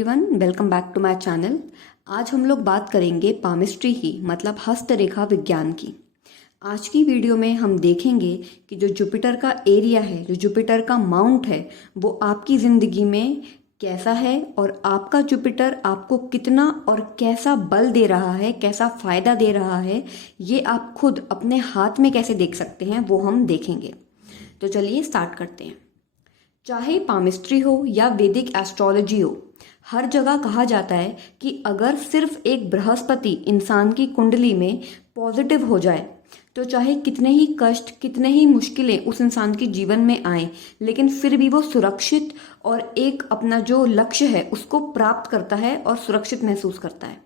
Everyone, welcome back to my channel. आज हम लोग बात करेंगे पामिस्ट्री की, मतलब हस्तरेखा विज्ञान की। आज की वीडियो में हम देखेंगे कि जो जुपिटर का एरिया है, जो जुपिटर का माउंट है, वो आपकी ज़िंदगी में कैसा है और आपका जुपिटर आपको कितना और कैसा बल दे रहा है, कैसा फ़ायदा दे रहा है, ये आप खुद अपने हाथ में कैसे देख सकते हैं, वो हम देखेंगे। तो चलिए स्टार्ट करते हैं। चाहे पामिस्ट्री हो या वैदिक एस्ट्रोलॉजी हो, हर जगह कहा जाता है कि अगर सिर्फ एक बृहस्पति इंसान की कुंडली में पॉजिटिव हो जाए तो चाहे कितने ही कष्ट, कितने ही मुश्किलें उस इंसान के जीवन में आए, लेकिन फिर भी वो सुरक्षित और एक अपना जो लक्ष्य है उसको प्राप्त करता है और सुरक्षित महसूस करता है।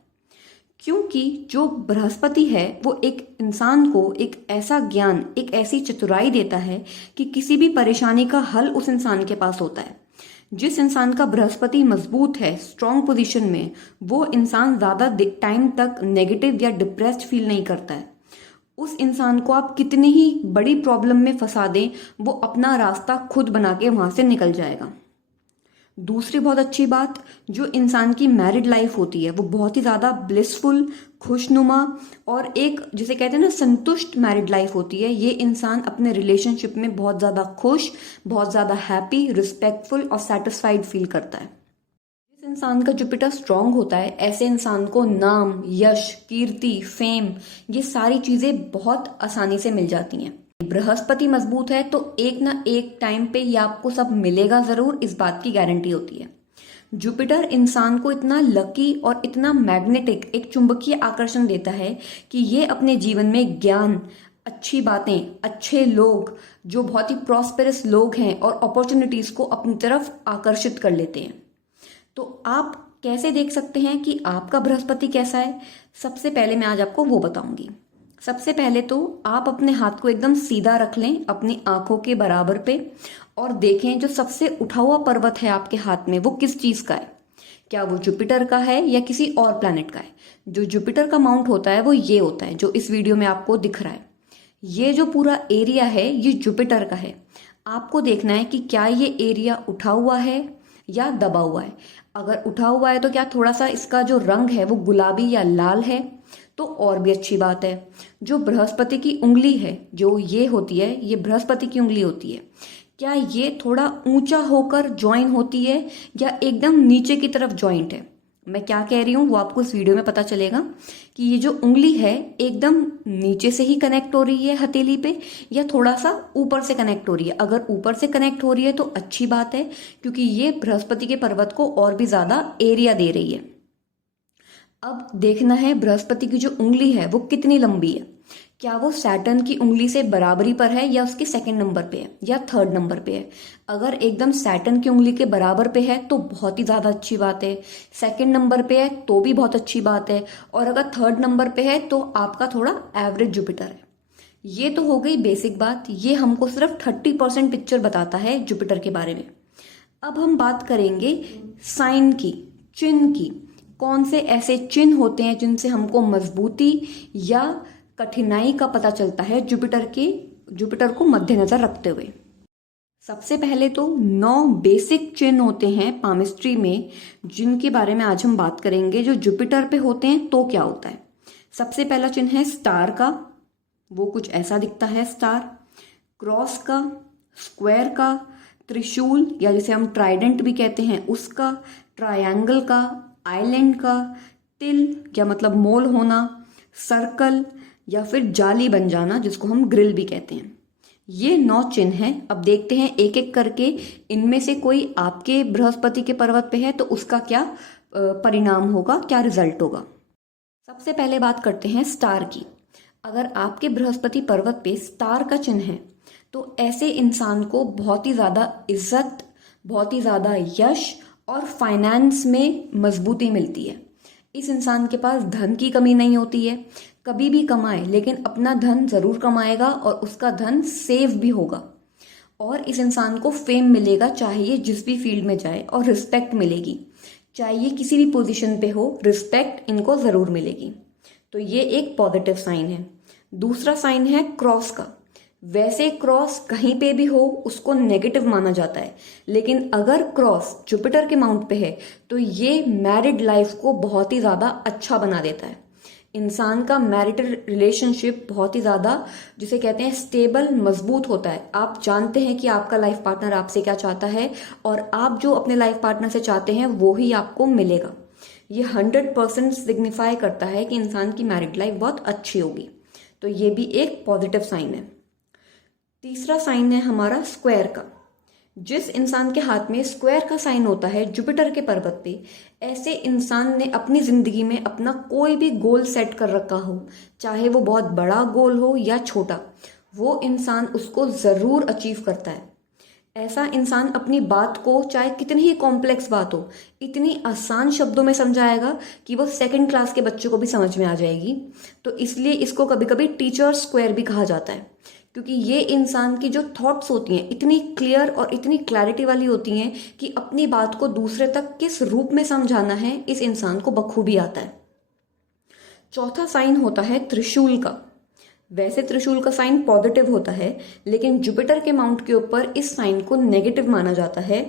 क्योंकि जो बृहस्पति है वो एक इंसान को एक ऐसा ज्ञान, एक ऐसी चतुराई देता है कि किसी भी परेशानी का हल उस इंसान के पास होता है। जिस इंसान का बृहस्पति मजबूत है, स्ट्रॉन्ग पोजीशन में, वो इंसान ज़्यादा टाइम तक नेगेटिव या डिप्रेस्ड फील नहीं करता है। उस इंसान को आप कितनी ही बड़ी प्रॉब्लम में फंसा दें, वो अपना रास्ता खुद बना के वहाँ से निकल जाएगा। दूसरी बहुत अच्छी बात, जो इंसान की मैरिड लाइफ होती है वो बहुत ही ज़्यादा ब्लिसफुल, खुशनुमा और एक जिसे कहते हैं ना संतुष्ट मैरिड लाइफ होती है। ये इंसान अपने रिलेशनशिप में बहुत ज़्यादा खुश, बहुत ज़्यादा हैप्पी, रिस्पेक्टफुल और सेटिस्फाइड फील करता है। जिस इंसान का जुपिटर स्ट्रांग होता है, ऐसे इंसान को नाम, यश, कीर्ति, फेम, ये सारी चीज़ें बहुत आसानी से मिल जाती हैं। बृहस्पति मजबूत है तो एक ना एक टाइम पे ये आपको सब मिलेगा जरूर, इस बात की गारंटी होती है। जुपिटर इंसान को इतना लकी और इतना मैग्नेटिक, एक चुंबकीय आकर्षण देता है कि ये अपने जीवन में ज्ञान, अच्छी बातें, अच्छे लोग, जो बहुत ही प्रॉस्पेरस लोग हैं और अपॉर्चुनिटीज को अपनी तरफ आकर्षित कर लेते हैं। तो आप कैसे देख सकते हैं कि आपका बृहस्पति कैसा है? सबसे पहले मैं आज आपको वो बताऊंगी। सबसे पहले तो आप अपने हाथ को एकदम सीधा रख लें अपनी आंखों के बराबर पे और देखें जो सबसे उठा हुआ पर्वत है आपके हाथ में वो किस चीज का है। क्या वो जुपिटर का है या किसी और प्लैनेट का है? जो जुपिटर का माउंट होता है वो ये होता है जो इस वीडियो में आपको दिख रहा है। ये जो पूरा एरिया है ये जुपिटर का है। आपको देखना है कि क्या ये एरिया उठा हुआ है या दबा हुआ है। अगर उठा हुआ है तो क्या थोड़ा सा इसका जो रंग है वो गुलाबी या लाल है, तो और भी अच्छी बात है। जो बृहस्पति की उंगली है, जो ये होती है, ये बृहस्पति की उंगली होती है, क्या ये थोड़ा ऊंचा होकर ज्वाइन होती है या एकदम नीचे की तरफ ज्वाइंट है? मैं क्या कह रही हूँ वो आपको इस वीडियो में पता चलेगा कि ये जो उंगली है एकदम नीचे से ही कनेक्ट हो रही है हथेली पे या थोड़ा सा ऊपर से कनेक्ट हो रही है। अगर ऊपर से कनेक्ट हो रही है तो अच्छी बात है, क्योंकि ये बृहस्पति के पर्वत को और भी ज्यादा एरिया दे रही है। अब देखना है बृहस्पति की जो उंगली है वो कितनी लंबी है। क्या वो सैटर्न की उंगली से बराबरी पर है या उसके सेकंड नंबर पे है या थर्ड नंबर पे है? अगर एकदम सैटर्न की उंगली के बराबर पे है तो बहुत ही ज्यादा अच्छी बात है। सेकंड नंबर पे है तो भी बहुत अच्छी बात है। और अगर थर्ड नंबर पे है तो आपका थोड़ा एवरेज जुपिटर है। ये तो हो गई बेसिक बात। ये हमको सिर्फ 30% पिक्चर बताता है जुपिटर के बारे में। अब हम बात करेंगे साइन की, चिन्ह की। कौन से ऐसे चिन्ह होते हैं जिनसे हमको मजबूती या कठिनाई का पता चलता है जुपिटर को मद्देनजर रखते हुए? सबसे पहले तो 9 बेसिक चिन्ह होते हैं पामिस्ट्री में, जिनके बारे में आज हम बात करेंगे। जो जुपिटर पे होते हैं तो क्या होता है? सबसे पहला चिन्ह है स्टार का, वो कुछ ऐसा दिखता है स्टार। क्रॉस का, स्क्वायर का, त्रिशूल या जिसे हम ट्राइडेंट भी कहते हैं उसका, ट्रायंगल का, आइलैंड का, तिल या मतलब मोल होना, सर्कल या फिर जाली बन जाना जिसको हम ग्रिल भी कहते हैं। ये 9 चिन्ह हैं। अब देखते हैं एक एक करके इनमें से कोई आपके बृहस्पति के पर्वत पे है तो उसका क्या परिणाम होगा, क्या रिजल्ट होगा। सबसे पहले बात करते हैं स्टार की। अगर आपके बृहस्पति पर्वत पे स्टार का चिन्ह है तो ऐसे इंसान को बहुत ही ज्यादा इज्जत, बहुत ही ज्यादा यश और फाइनेंस में मजबूती मिलती है। इस इंसान के पास धन की कमी नहीं होती है। कभी भी कमाए लेकिन अपना धन जरूर कमाएगा और उसका धन सेव भी होगा। और इस इंसान को फेम मिलेगा चाहे ये जिस भी फील्ड में जाए, और रिस्पेक्ट मिलेगी चाहे ये किसी भी पोजीशन पे हो, रिस्पेक्ट इनको जरूर मिलेगी। तो ये एक पॉजिटिव साइन है। दूसरा साइन है क्रॉस का। वैसे क्रॉस कहीं पे भी हो उसको नेगेटिव माना जाता है, लेकिन अगर क्रॉस जुपिटर के माउंट पे है तो ये मैरिड लाइफ को बहुत ही ज़्यादा अच्छा बना देता है। इंसान का मैरिटल रिलेशनशिप बहुत ही ज़्यादा, जिसे कहते हैं स्टेबल, मजबूत होता है। आप जानते हैं कि आपका लाइफ पार्टनर आपसे क्या चाहता है और आप जो अपने लाइफ पार्टनर से चाहते हैं वो ही आपको मिलेगा। ये 100% सिग्निफाई करता है कि इंसान की मैरिड लाइफ बहुत अच्छी होगी। तो ये भी एक पॉजिटिव साइन है। तीसरा साइन है हमारा स्क्वायर का। जिस इंसान के हाथ में स्क्वायर का साइन होता है जुपिटर के पर्वत पे, ऐसे इंसान ने अपनी जिंदगी में अपना कोई भी गोल सेट कर रखा हो, चाहे वो बहुत बड़ा गोल हो या छोटा, वो इंसान उसको जरूर अचीव करता है। ऐसा इंसान अपनी बात को, चाहे कितनी ही कॉम्प्लेक्स बात हो, इतनी आसान शब्दों में समझाएगा कि वो सेकंड क्लास के बच्चों को भी समझ में आ जाएगी। तो इसलिए इसको कभी कभी टीचर स्क्वायर भी कहा जाता है, क्योंकि ये इंसान की जो थॉट्स होती हैं इतनी क्लियर और इतनी क्लैरिटी वाली होती हैं कि अपनी बात को दूसरे तक किस रूप में समझाना है इस इंसान को बखूबी आता है। चौथा साइन होता है त्रिशूल का। वैसे त्रिशूल का साइन पॉजिटिव होता है, लेकिन जुपिटर के माउंट के ऊपर इस साइन को नेगेटिव माना जाता है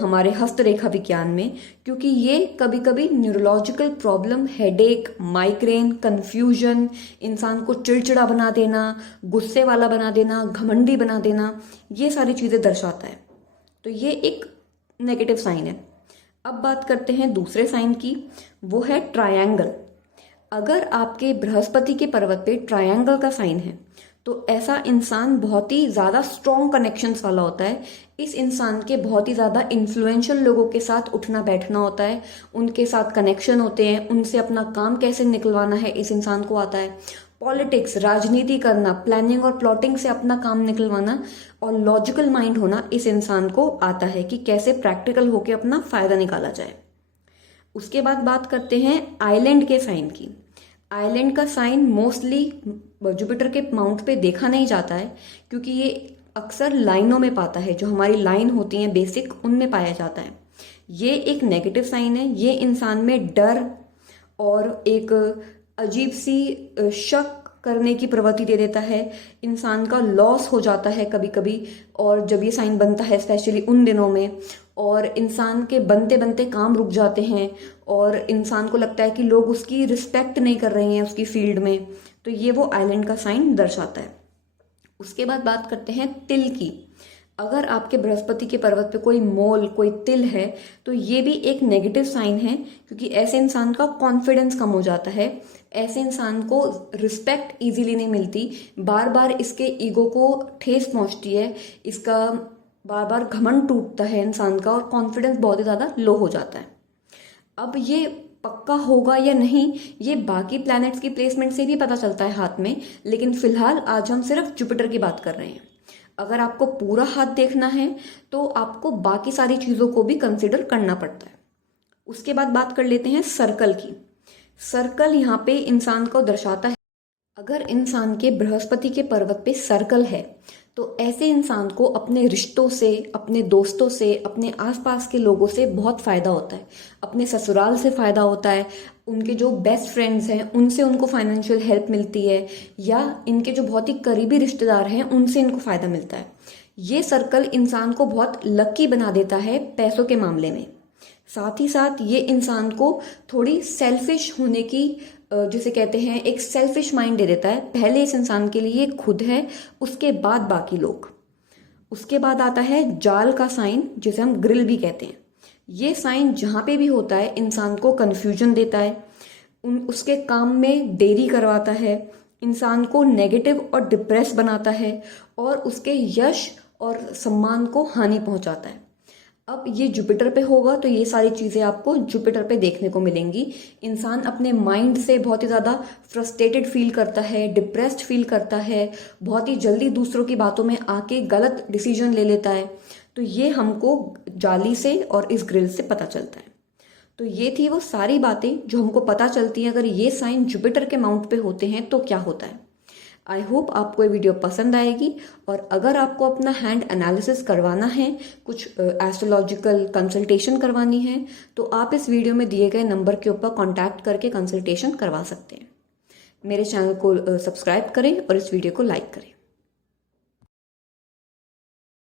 हमारे हस्तरेखा विज्ञान में, क्योंकि ये कभी कभी neurological problem, headache, migraine, confusion, इंसान को चिड़चिड़ा बना देना, गुस्से वाला बना देना, घमंडी बना देना, ये सारी चीज़ें दर्शाता है। तो ये एक नेगेटिव साइन है। अब बात करते हैं दूसरे साइन की, वो है ट्रायंगल। अगर आपके बृहस्पति के पर्वत पे ट्रायंगल का साइन है तो ऐसा इंसान बहुत ही ज़्यादा स्ट्रॉन्ग कनेक्शंस वाला होता है। इस इंसान के बहुत ही ज़्यादा इन्फ्लुएंशियल लोगों के साथ उठना बैठना होता है, उनके साथ कनेक्शन होते हैं, उनसे अपना काम कैसे निकलवाना है इस इंसान को आता है। पॉलिटिक्स, राजनीति करना, प्लानिंग और प्लॉटिंग से अपना काम निकलवाना और लॉजिकल माइंड होना इस इंसान को आता है कि कैसे प्रैक्टिकल होकर अपना फायदा निकाला जाए। उसके बाद बात करते हैं आइलैंड के साइन की। आइलैंड का साइन मोस्टली जुपिटर के माउंट पे देखा नहीं जाता है, क्योंकि ये अक्सर लाइनों में पाता है, जो हमारी लाइन होती हैं बेसिक, उनमें पाया जाता है। ये एक नेगेटिव साइन है। ये इंसान में डर और एक अजीब सी शक करने की प्रवृत्ति दे देता है। इंसान का लॉस हो जाता है कभी कभी, और जब ये साइन बनता है स्पेशली उन दिनों में, और इंसान के बनते बनते काम रुक जाते हैं और इंसान को लगता है कि लोग उसकी रिस्पेक्ट नहीं कर रहे हैं उसकी फील्ड में। तो ये वो आइलैंड का साइन दर्शाता है। उसके बाद बात करते हैं तिल की। अगर आपके बृहस्पति के पर्वत पे कोई मोल, कोई तिल है तो ये भी एक नेगेटिव साइन है, क्योंकि ऐसे इंसान का कॉन्फिडेंस कम हो जाता है। ऐसे इंसान को रिस्पेक्ट इजीली नहीं मिलती, बार बार इसके ईगो को ठेस पहुंचती है, इसका बार बार घमंड टूटता है इंसान का और कॉन्फिडेंस बहुत ही ज़्यादा लो हो जाता है। अब ये पक्का होगा या नहीं, ये बाकी प्लैनेट्स की प्लेसमेंट से भी पता चलता है हाथ में, लेकिन फिलहाल आज हम सिर्फ जुपिटर की बात कर रहे हैं। अगर आपको पूरा हाथ देखना है तो आपको बाकी सारी चीज़ों को भी कंसिडर करना पड़ता है। उसके बाद बात कर लेते हैं सर्कल की। सर्कल यहाँ पे इंसान को दर्शाता है, अगर इंसान के बृहस्पति के पर्वत पे सर्कल है तो ऐसे इंसान को अपने रिश्तों से, अपने दोस्तों से, अपने आसपास के लोगों से बहुत फ़ायदा होता है। अपने ससुराल से फ़ायदा होता है, उनके जो बेस्ट फ्रेंड्स हैं उनसे उनको फाइनेंशियल हेल्प मिलती है, या इनके जो बहुत ही करीबी रिश्तेदार हैं उनसे इनको फ़ायदा मिलता है। ये सर्कल इंसान को बहुत लकी बना देता है पैसों के मामले में। साथ ही साथ ये इंसान को थोड़ी सेल्फिश होने की, जिसे कहते हैं एक सेल्फिश माइंड दे देता है। पहले इस इंसान के लिए खुद है, उसके बाद बाकी लोग। उसके बाद आता है जाल का साइन, जिसे हम ग्रिल भी कहते हैं। ये साइन जहाँ पे भी होता है इंसान को कन्फ्यूजन देता है, उसके काम में देरी करवाता है, इंसान को नेगेटिव और डिप्रेस बनाता है और उसके यश और सम्मान को हानि पहुंचाता है। अब ये जुपिटर पे होगा तो ये सारी चीज़ें आपको जुपिटर पे देखने को मिलेंगी। इंसान अपने माइंड से बहुत ही ज़्यादा फ्रस्ट्रेटेड फील करता है, डिप्रेस्ड फील करता है, बहुत ही जल्दी दूसरों की बातों में आके गलत डिसीजन ले लेता है। तो ये हमको जाली से और इस ग्रिल से पता चलता है। तो ये थी वो सारी बातें जो हमको पता चलती हैं अगर ये साइन जुपिटर के माउंट पे होते हैं तो क्या होता है। आई होप आपको ये वीडियो पसंद आएगी, और अगर आपको अपना हैंड एनालिसिस करवाना है, कुछ एस्ट्रोलॉजिकल कंसल्टेशन करवानी है, तो आप इस वीडियो में दिए गए नंबर के ऊपर कांटेक्ट करके कंसल्टेशन करवा सकते हैं। मेरे चैनल को सब्सक्राइब करें और इस वीडियो को लाइक करें।